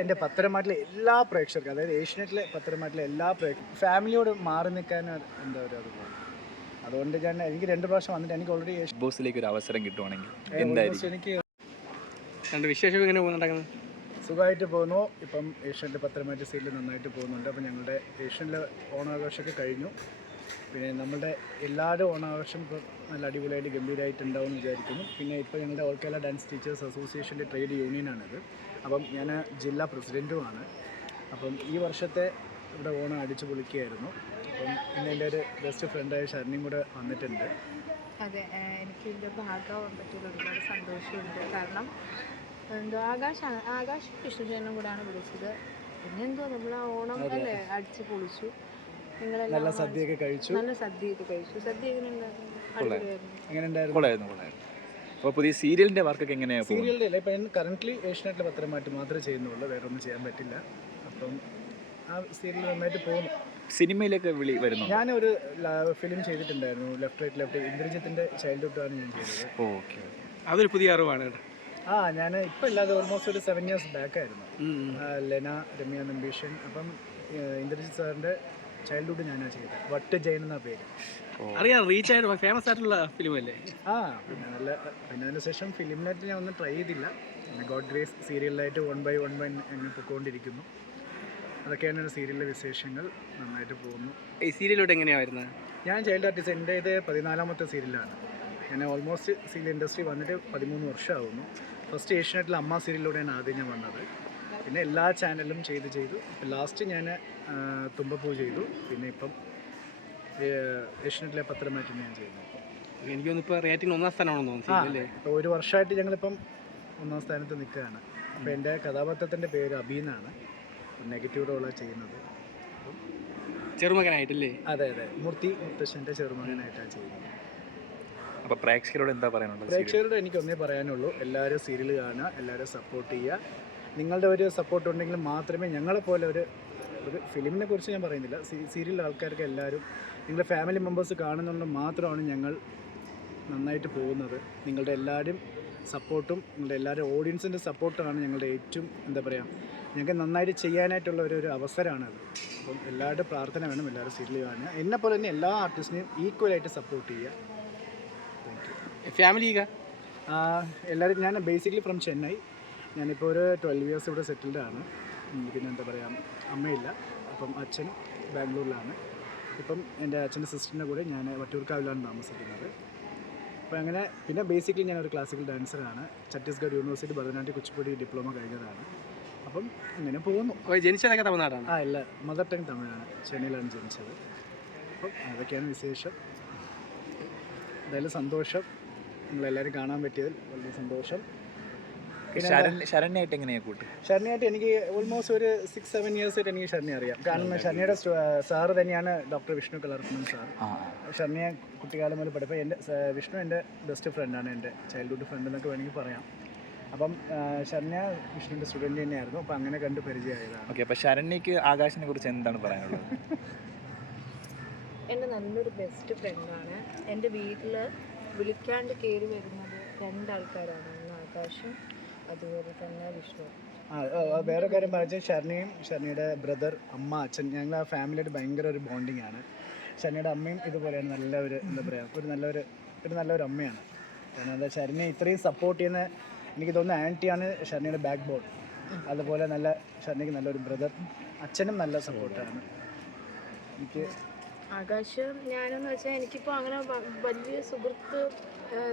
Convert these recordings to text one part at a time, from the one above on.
എന്റെ പത്തരമാറ്റിലെ എല്ലാ പ്രേക്ഷകർക്കും അതായത് ഏഷ്യനെറ്റിലെ പത്തരമാറ്റിലെ എല്ലാ പ്രേക്ഷകർക്കും ഫാമിലിയോട് മാറി നിൽക്കാൻ എന്താ ഒരു അതുപോലെ അതുകൊണ്ട് ഞാൻ എനിക്ക് രണ്ട് പ്രാവശ്യം വന്നിട്ട് എനിക്ക് ഓൾറെഡി ബിഗ് ബോസിലേക്ക് ഒരു അവസരം കിട്ടുവാണെങ്കിൽ എന്തായിരിക്കും? എനിക്ക് രണ്ട് വിശേഷം ഇങ്ങനെ പോകുന്നുണ്ടാക്കുന്നത് സുഖമായിട്ട് പോകുന്നു. ഇപ്പം ഏഷ്യന്റെ പത്തരമാറ്റ് സീരിയൽ നന്നായിട്ട് പോകുന്നുണ്ട്. അപ്പം ഞങ്ങളുടെ ഏഷ്യനിലെ ഓണാഘോഷമൊക്കെ കഴിഞ്ഞു. പിന്നെ നമ്മളുടെ എല്ലാവരും ഓണാഘോഷം ഇപ്പോൾ നല്ല അടിപൊളിയായിട്ട് ഗംഭീരമായിട്ട് ഉണ്ടാവും എന്ന് വിചാരിക്കുന്നു. പിന്നെ ഇപ്പോൾ ഞങ്ങളുടെ ഓൾ കേരള ഡാൻസ് ടീച്ചേഴ്സ് അസോസിയേഷന്റെ ട്രേഡ് യൂണിയനാണിത്. അപ്പം ഞാൻ ജില്ലാ പ്രസിഡന്റുമാണ്. അപ്പം ഈ വർഷത്തെ ഇവിടെ ഓണം അടിച്ചു പൊളിക്കുകയായിരുന്നു. അപ്പം പിന്നെ എന്റെ ഒരു ബെസ്റ്റ് ഫ്രണ്ടായ ഷർണിയും കൂടെ വന്നിട്ടുണ്ട്. അതെ എനിക്ക് ഇതിന്റെ ഭാഗമാവാൻ പറ്റിയത് ഒരുപാട് സന്തോഷമുണ്ട്. കാരണം എന്തോ ആകാശ ആകാശ് കൃഷ്ണചേനും കൂടെയാണ് വിളിച്ചത്. പിന്നെന്തോ നമ്മൾ ആ ഓണം അല്ലേ അടിച്ച് പൊളിച്ചു. നല്ല സദ്യയൊക്കെ കഴിച്ചു. നല്ല സദ്യയൊക്കെ കഴിച്ചു. സദ്യ എങ്ങനെ ഉണ്ടായിരുന്നു അടിപൊളിയായിരുന്നു. എങ്ങനെ ഉണ്ടായിരുന്നു കൊള്ളായിരുന്നു കൊള്ളായിരുന്നു. അപ്പോൾ പുതിയ സീരിയലിന്റെ വർക്കൊക്കെ എങ്ങനെയാണ് സീരിയലിന്റെ അല്ല ഇപ്പം കറന്റ്ലി ഏഷ്യനെറ്റിലെ പത്രമായിട്ട് മാത്രമേ ചെയ്യുന്നുള്ളൂ. വേറെ ഒന്നും ചെയ്യാൻ പറ്റില്ല. അപ്പം ആ സീരിയൽ നന്നായിട്ട് പോകുന്നു. സിനിമയിലേക്ക് വിളി വരുന്നു ഞാനൊരു ഫിലിം ചെയ്തിട്ടുണ്ടായിരുന്നു. ലെഫ്റ്റ് റൈറ്റ് ലെഫ്റ്റ് ഇന്ദ്രജിത്തിന്റെ ചൈൽഡ്ഹുഡാണ് ഞാൻ ചെയ്തത്. ഓക്കെ അതൊരു പുതിയ അറിവാണ് കേട്ടോ. ആ ഞാൻ ഇപ്പം ഇല്ലാതെ ഓൾമോസ്റ്റ് ഒരു സെവൻ ഇയേഴ്സ് ബാക്ക് ആയിരുന്നു. ലെന രമ്യ നമ്പീഷൻ അപ്പം ഇന്ദ്രജിത് ഇന്ദ്രജിത്ത് സാറിന്റെ ചൈൽഡ്ഹുഡ് ഞാനാ ചെയ്തത്. വട്ട് ജയൻ എന്ന പേര്. അറിയാം റീച്ച് ആയിട്ട് ഫേമസ് ആയിട്ടുള്ള ഫിലിം അല്ലേ ആ പിന്നെ നല്ല പിന്നെ അതിനുശേഷം ഫിലിമിനായിട്ട് ഞാൻ ഒന്നും ട്രൈ ചെയ്തില്ല. പിന്നെ ഗോഡ് ഗ്രേസ് സീരിയലായിട്ട് വൺ ബൈ വൺ ബൈ അങ്ങനെ പൊക്കോണ്ടിരിക്കുന്നു. അതൊക്കെയാണ് സീരിയലിലെ വിശേഷങ്ങൾ. നന്നായിട്ട് പോകുന്നു. ഈ സീരിയലോട്ട് എങ്ങനെയാണ് വരുന്നത് ഞാൻ ചൈൽഡ് ആർട്ടിസ്റ്റ് എന്റെ ഇത് പതിനാലാമത്തെ സീരിയലാണ്. ഞാൻ ഓൾമോസ്റ്റ് സീരിയൽ ഇൻഡസ്ട്രി വന്നിട്ട് പതിമൂന്ന് വർഷമാകുന്നു ഫസ്റ്റ് ഏഷ്യനായിട്ടുള്ള അമ്മ സീരിയലിലൂടെയാണ് ആദ്യം ഞാൻ വന്നത്. പിന്നെ എല്ലാ ചാനലും ചെയ്ത് ചെയ്തു. ലാസ്റ്റ് ഞാൻ തുമ്പപ്പൂ ചെയ്തു. പിന്നെ ഇപ്പം ഏഷ്യനെറ്റിലെ പത്രമായിട്ട് ഞാൻ ചെയ്തു എനിക്ക് തോന്നുന്നു ഇപ്പോൾ റേറ്റിംഗ് ഒന്നാം സ്ഥാനമാണെന്ന് തോന്നുന്നു. ഇപ്പോൾ ഒരു വർഷമായിട്ട് ഞങ്ങളിപ്പം ഒന്നാം സ്ഥാനത്ത് നിൽക്കുകയാണ്. അപ്പോൾ എന്റെ കഥാപാത്രത്തിന്റെ പേര് അബീന്നാണ് നെഗറ്റീവ് റോളാണ് ചെയ്യുന്നത്. ചെറുമകനായിട്ടല്ലേ? അതെ അതെ. മൂർത്തി മുത്തശ്ശന്റെ ചെറുമകനായിട്ടാണ് ചെയ്യുന്നത്. അപ്പോൾ പ്രേക്ഷകരോട് എന്താ പറയാനുള്ളത്? പ്രേക്ഷകരോട് എനിക്കൊന്നേ പറയാനുള്ളൂ. എല്ലാവരും സീരിയൽ കാണുക എല്ലാവരും സപ്പോർട്ട് ചെയ്യുക. നിങ്ങളുടെ ഒരു സപ്പോർട്ട് ഉണ്ടെങ്കിൽ മാത്രമേ ഞങ്ങളെപ്പോലെ ഒരു ഒരു ഫിലിമിനെ കുറിച്ച് ഞാൻ പറയുന്നില്ല. സീരിയൽ ആൾക്കാർക്ക് എല്ലാവരും നിങ്ങളുടെ ഫാമിലി മെമ്പേഴ്സ് കാണുന്നുണ്ട് മാത്രമാണ് ഞങ്ങൾ നന്നായിട്ട് പോകുന്നത്. നിങ്ങളുടെ എല്ലാവരും സപ്പോർട്ടും നിങ്ങളുടെ എല്ലാവരും ഓഡിയൻസിന്റെ സപ്പോർട്ടാണ് ഞങ്ങളുടെ ഏറ്റവും എന്താ പറയുക ഞങ്ങൾക്ക് നന്നായിട്ട് ചെയ്യാനായിട്ടുള്ള ഒരു ഒരു അവസരമാണത്. അപ്പം എല്ലാവരുടെ പ്രാർത്ഥന വേണം എല്ലാവരും സീരിയൽ കാണുക. എന്നെ പോലെ തന്നെ എല്ലാ ആർട്ടിസ്റ്റിനെയും ഈക്വലായിട്ട് സപ്പോർട്ട് ചെയ്യുക. ഫാമിലി എല്ലാവരും ഞാൻ ബേസിക്കലി ഫ്രം ചെന്നൈ ഞാനിപ്പോൾ ഒരു ട്വൽവ് ഇയേഴ്സ് ഇവിടെ സെറ്റിൽഡ് ആണ്. പിന്നെ എന്താ പറയുക അമ്മയില്ല. അപ്പം അച്ഛൻ ബാംഗ്ലൂരിലാണ്. ഇപ്പം എന്റെ അച്ഛന്റെ സിസ്റ്ററിന്റെ കൂടെ ഞാൻ വട്ടൂർക്കാവിലാണ് താമസിക്കുന്നത്. അപ്പോൾ അങ്ങനെ പിന്നെ ബേസിക്കലി ഞാനൊരു ക്ലാസിക്കൽ ഡാൻസറാണ് ഛത്തീസ്ഗഡ് യൂണിവേഴ്സിറ്റി ഭരതനാട്യ കുച്ചിപ്പുടി ഡിപ്ലോമ കഴിഞ്ഞതാണ്. അപ്പം അങ്ങനെ പോകുന്നു. ജനിച്ചതൊക്കെ തമിഴ്നാടാണ്? ആ ഇല്ല മദർ ടങ് തമിഴാണ്. ചെന്നൈയിലാണ് ജനിച്ചത്. അപ്പം അതൊക്കെയാണ് വിശേഷം. എന്തായാലും സന്തോഷം. നിങ്ങളെല്ലാവരും കാണാൻ പറ്റിയതിൽ വളരെ സന്തോഷം. ശരണ്യായിട്ട് എങ്ങനെയാ കൂട്ട്? ശരണ്യായിട്ട് എനിക്ക് ഓൾമോസ്റ്റ് ഒരു സിക്സ് സെവൻ ഇയേഴ്സ് ആയിട്ട് എനിക്ക് ഷർണി അറിയാം. കാരണം ഷർണിയുടെ സാറ് തന്നെയാണ് ഡോക്ടർ വിഷ്ണു കലർത്തുന്ന സാർ ശരണ്യ ഷർണിയ കുട്ടിക്കാലം മുതൽ പഠിപ്പം എന്റെ വിഷ്ണു എന്റെ ബെസ്റ്റ് ഫ്രണ്ടാണ് എന്റെ ചൈൽഡ്ഹുഡ് ഫ്രണ്ട് എന്നൊക്കെ വേണമെങ്കിൽ പറയാം. അപ്പം ശരണ്യ വിഷ്ണുവിന്റെ സ്റ്റുഡന്റ് തന്നെയായിരുന്നു. അപ്പം അങ്ങനെ കണ്ട് പരിചയമായതാണ്. ഓക്കെ അപ്പം ശരണ്യക്ക് ആകാശിനെ കുറിച്ച് എന്താണ് പറയാനുള്ളത്? എന്റെ നല്ലൊരു ബെസ്റ്റ് ഫ്രണ്ടാണ് എന്റെ വീട്ടിൽ വിളിക്കാണ്ട് കയറി വരുന്നത് രണ്ടാൾക്കാരാണ്. ഒന്ന് ആകാശും അതുപോലെ തന്നെ വിഷ്ണു. ആ വേറെ കാര്യം പറഞ്ഞാൽ ഷർണിയും ഷർണിയുടെ ബ്രദർ അമ്മ അച്ഛൻ ഞങ്ങൾ ആ ഫാമിലിയായിട്ട് ഭയങ്കര ഒരു ബോണ്ടിങ് ആണ്. ഷർണിയുടെ അമ്മയും ഇതുപോലെയാണ് നല്ല ഒരു എന്താ പറയുക ഒരു നല്ലൊരു ഒരു നല്ലൊരു അമ്മയാണ്. കാരണം എന്താ ഷർണിയെ ഇത്രയും സപ്പോർട്ട് ചെയ്യുന്ന എനിക്ക് തോന്നുന്നു ആന്റിയാണ് ഷർണിയുടെ ബാക്ക് ബോൺ അതുപോലെ നല്ല ഷർണിക്ക് നല്ലൊരു ബ്രദർ അച്ഛനും നല്ല സപ്പോർട്ടാണ് എനിക്ക് ആകാശം ഞാനെന്ന് വെച്ചാൽ എനിക്കിപ്പോൾ അങ്ങനെ വലിയ സുഹൃത്ത്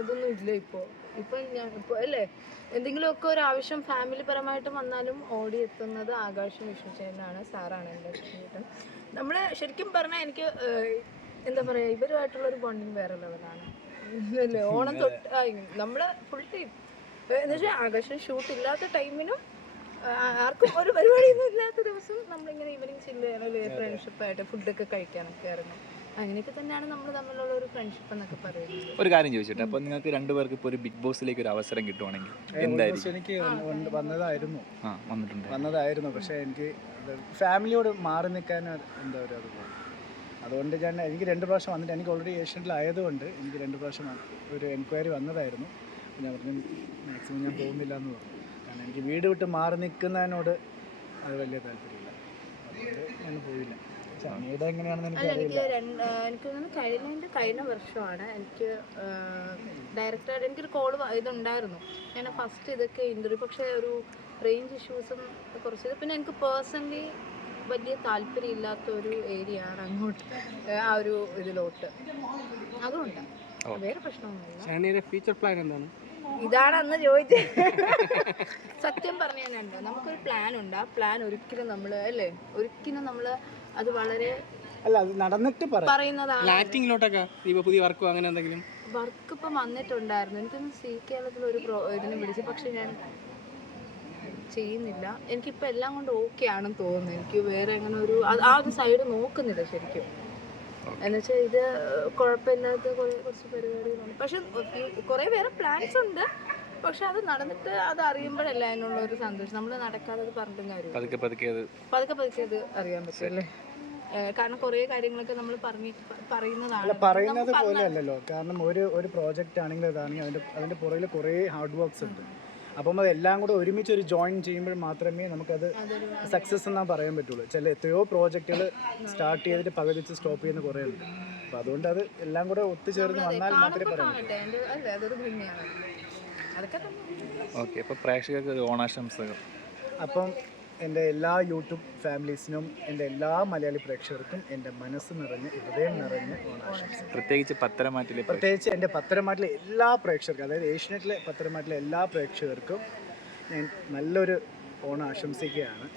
ഇതൊന്നും ഇല്ല ഇപ്പോൾ ഇപ്പം ഞാൻ ഇപ്പോൾ അല്ലേ? എന്തെങ്കിലുമൊക്കെ ഒരു ആവശ്യം ഫാമിലി പരമായിട്ട് വന്നാലും ഓടിയെത്തുന്നത് ആകാശും വിഷ്ണു ചേട്ടനാണ് സാറാണ് എന്റെ ചേട്ടൻ. നമ്മൾ ശരിക്കും പറഞ്ഞാൽ എനിക്ക് എന്താ പറയുക ഇവരുമായിട്ടുള്ള ഒരു ബോണ്ടിങ് വേറെ ലെവലാണ് അല്ലേ ഓണം തൊട്ട് നമ്മൾ ഫുൾ ടൈം എന്ന് വെച്ചാൽ ആകാശം ഷൂട്ട് ഇല്ലാത്ത ടൈമിനും ആർക്കും ഒരു പരിപാടിയൊന്നും ഇല്ലാത്ത ദിവസം നമ്മളിങ്ങനെ ഈവനിങ് ചില്ല് ചെയ്യാനല്ലേ ഫ്രണ്ട്ഷിപ്പായിട്ട് ഫുഡൊക്കെ കഴിക്കാനൊക്കെ ഇറങ്ങും. അങ്ങനെയൊക്കെ തന്നെയാണ് നമ്മൾ തമ്മിലുള്ള ഒരു ഫ്രണ്ട്ഷിപ്പ് എന്നൊക്കെ പറയുന്നത്. ഒരു കാര്യം ചോദിച്ചിട്ട് അപ്പോൾ നിങ്ങൾക്ക് രണ്ടുപേർക്ക് ഇപ്പോൾ ഒരു ബിഗ് ബോസിലേക്ക് ഒരു അവസരം കിട്ടുവാണെങ്കിൽ എന്തായിരിക്കും? എനിക്ക് വന്നതായിരുന്നു. ആ വന്നിട്ടുണ്ട്. വന്നതായിരുന്നു പക്ഷേ എനിക്ക് ഫാമിലിയോട് മാറി നിൽക്കാൻ എന്താ ഒരു അതുപോലെ അതുകൊണ്ട് ഞാൻ എനിക്ക് രണ്ട് പ്രാവശ്യം വന്നിട്ട് എനിക്ക് ഓൾറെഡി ഏഷ്യനിലായതുകൊണ്ട് എനിക്ക് രണ്ട് പ്രാവശ്യം ഒരു എൻക്വയറി വന്നതായിരുന്നു. ഞാൻ പറഞ്ഞു മാക്സിമം ഞാൻ പോകുന്നില്ല എന്ന് പറഞ്ഞു. കാരണം എനിക്ക് വീട് വിട്ട് മാറി നിൽക്കുന്നതിനോട് അത് വലിയ താല്പര്യമില്ല. അതുകൊണ്ട് ഞാൻ പോയില്ല. ഷാനിയുടെ എങ്ങനെയാണെന്ന് അല്ല എനിക്ക് എനിക്ക് രണ്ട് ആ, എനിക്ക് തോന്നുന്നു കഴിഞ്ഞതിന്റെ കഴിഞ്ഞ വർഷമാണ് എനിക്ക് ഡയറക്റ്റായിട്ട് എനിക്കൊരു കോൾ ഇതുണ്ടായിരുന്നു. ഞാൻ ഫസ്റ്റ് ഇതൊക്കെ ഇന്റർവ്യൂ പക്ഷേ ഒരു റേഞ്ച് ഇഷ്യൂസും കുറച്ച് ഇത്. പിന്നെ എനിക്ക് പേഴ്സണലി വലിയ താല്പര്യമില്ലാത്ത ഒരു ഏരിയ ആണ് അങ്ങോട്ട് ആ ഒരു ഇതിലോട്ട്. അതുകൊണ്ട് വേറെ പ്രശ്നമൊന്നുമില്ല. ഫ്യൂച്ചർ പ്ലാൻ എന്താണ്? ഇതാണ് അന്ന് ചോദിച്ചത് സത്യം പറഞ്ഞുണ്ട് നമുക്കൊരു പ്ലാൻ ഉണ്ട്. ആ പ്ലാൻ ഒരിക്കലും നമ്മൾ അല്ലേ? ഒരിക്കലും നമ്മൾ അത് വളരെ അല്ല അത് നടന്നിട്ട് പറയാം പറയുന്നതാണ്. ആക്ടിങ്ങിലോട്ടൊക്കെ ഇപ്പൊ പുതിയ വർക്ക് അങ്ങനെ എന്തെങ്കിലും? വർക്ക് ഇപ്പം വന്നിട്ടുണ്ടായിരുന്നു. എനിക്കൊന്ന് സി കേരളത്തിൽ ഒരു പ്രോ ഇതിന് വിളിച്ചു. പക്ഷെ ഞാൻ ചെയ്യുന്നില്ല. എനിക്കിപ്പോൾ എല്ലാം കൊണ്ട് ഓക്കെ ആണെന്ന് തോന്നുന്നു. എനിക്ക് വേറെ അങ്ങനെ ഒരു ആ ഒരു സൈഡ് നോക്കുന്നില്ല ശരിക്കും. എന്നുവെച്ചാൽ ഇത് കുഴപ്പമില്ലാത്ത കുറേ കുറച്ച് പരിപാടികളുണ്ട് പക്ഷെ കുറേ വേറെ പ്ലാൻസ് ഉണ്ട്. പക്ഷെ അത് നടന്നിട്ട് അത് അറിയുമ്പോഴല്ല അതിനുള്ള ഒരു സന്തോഷം. നമ്മൾ നടക്കാതെ അത് പറഞ്ഞിട്ടും കാര്യം പതുക്കെ പതുക്കെ അത് പതുക്കെ പതുക്കെ അത് അറിയാൻ പറ്റില്ലേ കാരണം കുറേ കാര്യങ്ങളൊക്കെ നമ്മൾ പറഞ്ഞ് പറയുന്നതാണ്. പറയുന്നത് പോലെ അല്ലല്ലോ. കാരണം ഒരു ഒരു പ്രോജക്റ്റ് ആണെങ്കിൽ അതാണെങ്കിൽ അതിന്റെ അതിന്റെ പുറകിൽ കുറേ ഹാർഡ് വർക്ക്സ് ഉണ്ട്. അപ്പം അതെല്ലാം കൂടെ ഒരുമിച്ച് ഒരു ജോയിൻ ചെയ്യുമ്പോൾ മാത്രമേ നമുക്കത് സക്സസ് എന്നാ പറയാൻ പറ്റുള്ളൂ. ചില എത്രയോ പ്രോജക്റ്റുകൾ സ്റ്റാർട്ട് ചെയ്തിട്ട് പകുതി സ്റ്റോപ്പ് ചെയ്യുന്ന കുറേ ഉണ്ട്. അപ്പോൾ അതുകൊണ്ട് അത് എല്ലാം കൂടെ ഒത്തുചേർന്ന് വന്നാൽ മാത്രമേ പറയാൻ പറ്റൂ. ഓക്കെ അപ്പോൾ പ്രേക്ഷകർക്ക് ഒരു ഓണാശംസകൾ. അപ്പം എന്റെ എല്ലാ യൂട്യൂബ് ഫാമിലീസിനും എന്റെ എല്ലാ മലയാളി പ്രേക്ഷകർക്കും എന്റെ മനസ്സ് നിറഞ്ഞ് ഹൃദയം നിറഞ്ഞ് ഓണാശംസകൾ. പ്രത്യേകിച്ച് പത്തരമാറ്റിലെ പ്രത്യേകിച്ച് എന്റെ പത്തരമാറ്റിലെ എല്ലാ പ്രേക്ഷകർക്കും അതായത് ഏഷ്യനെറ്റിലെ പത്തരമാറ്റിലെ എല്ലാ പ്രേക്ഷകർക്കും ഞാൻ നല്ലൊരു ഓണം ആശംസിക്കുകയാണ്